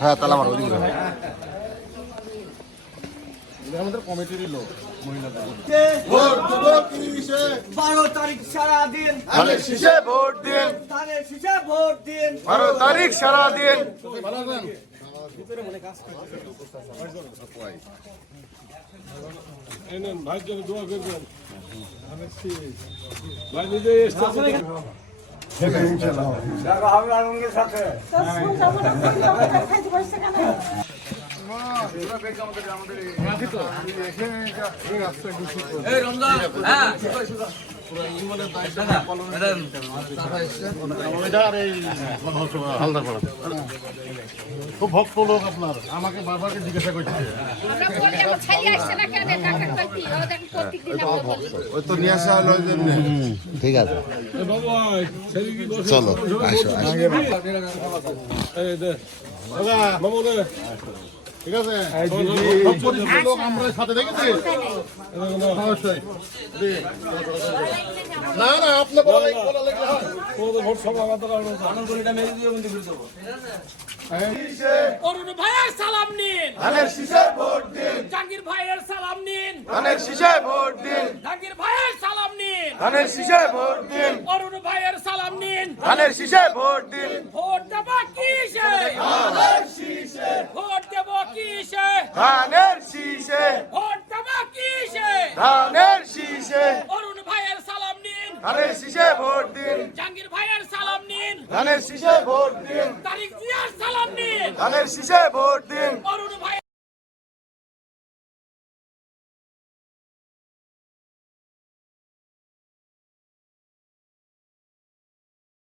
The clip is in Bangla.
হ্যাঁ তালা মারো ওদিকে যাও। আমাদের কমিটিরই লোক মহিলাদের। ভোট দেব কিসে? 12 তারিখ সারা দিন ধানের শীষে ভোট দিন। ধানের শীষে ভোট দিন। 12 তারিখ সারা দিন। ভালো আছেন? এই নেন, ভাইয়ের জন্য দোয়া করবেন। ভাই নিজে এসেছে। দেখা হবে আনন্দের সাথে। এই রমজান হ্যাঁ খুব ভক্ত লোক আপনার, আমাকে বারবার জিজ্ঞাসা করছে। ওই তো নিয়ে আসা হলো ওই জন্য। ঠিক আছে চলো আসো আসো। এই দে মামু দে। ঠিক আছে সব পরিচিত লোক আমরা সাথে দেখেছি অবশ্যই। না না আপনি বলা লেগে হয়। তোমাদের ভোট সব আমাদের অরুণ ভাইয়ের সালাম নিন, ধানের শীষে ভোট দিন। জাহাঙ্গীর ভাইয়ের সালাম নিন, ধানের শীষে ভোট দিন। জাহাঙ্গীর ভাইয়ের সালাম নিন, ধানের শীষে ভোট দিন। অরুণ ভাইয়ের সালাম নিন। ধানের শীষে ভোট দিন। ভোট দেব কিসে? ভোট দেব কিসে? ধানের শীষে ভোট দেব কিসে? ধানের শীষে অরুণ ভাইয়ের সালাম নিন, ধানের শীষে ভোট দিন। জাহাঙ্গীর ভাইয়ের সালাম নিন, ধানের শীষে ভোট দিন। তারিক জিয়ার সালাম নিন, ধানের শীষে ভোট দিন। অরুণ